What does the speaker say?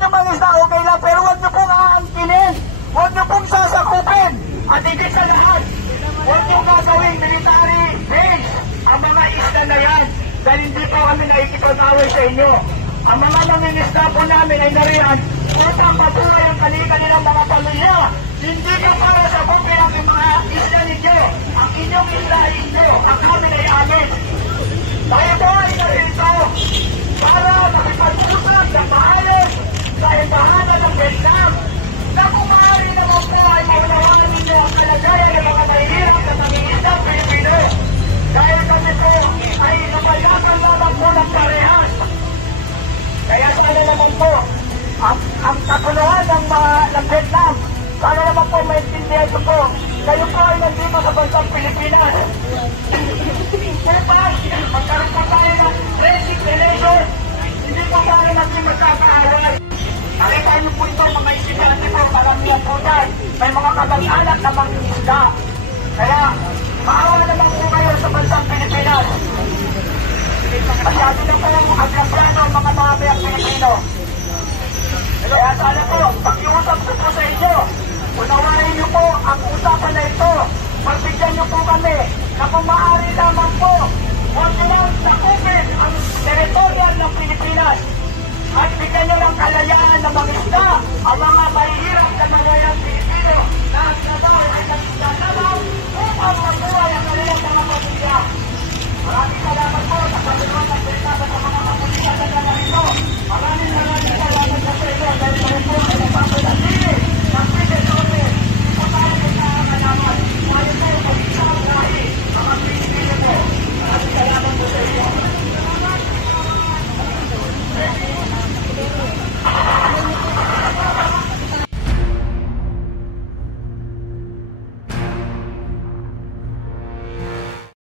yung mga isda, okay lang, pero huwag niyo pong aangkinin. Huwag niyo pong sasakupin. At higit sa lahat, huwag niyo gagawing military base ang mga isda na yan. Dahil hindi po kami nakikipag-away sa inyo. Ang mga nangingisda po namin ay nariyan upang patuloy ang kanilang mga pamilya. Hindi ka para sa buki ang mga isda ninyo. Ang inyong isda ay inyo. Ang amin ay amin. Kaya po ay narito para nakipag-usap ng maayos sa embahanan ng Vietnam na kung maaari naman po ay maunawaan ninyo ang kalagayan ng mga mahihirap na nangingisda Pilipino. Dahil kami po ay napayagan lamang po ng parehas. Kaya sana naman po, ang katuluhan ng Vietnam, sana naman po maintindihan ito po. Kayo po ay nandito sa bansang Pilipinas. Siyempre, magkaroon po tayo ng basic relation. Hindi po tayo natin magkakaaway. Nakita niyo po ito, mga estudyante po, maramihan po dyan. May mga kabag-anak na mangingisda. Kaya, maawa naman po kayo sa bansang Pilipinas. Masyado na po ang kasyado ang mga mamayang Pilipino. Kaya sana po, pakiusap ko po sa inyo. Unawain niyo po ang usapan na ito. Pagbigyan niyo po kami na kung maaari lamang po, huwag niyo lang sakupin ang teritoryo ng Pilipinas. At bigyan niyo ng kalayaan ng mga isda, ang mga mahihirap na mamayang Pilipino na ang trabaho ay nagsasabaw upang mabuhay ang kanilang mga pamilya. Maraming salamat.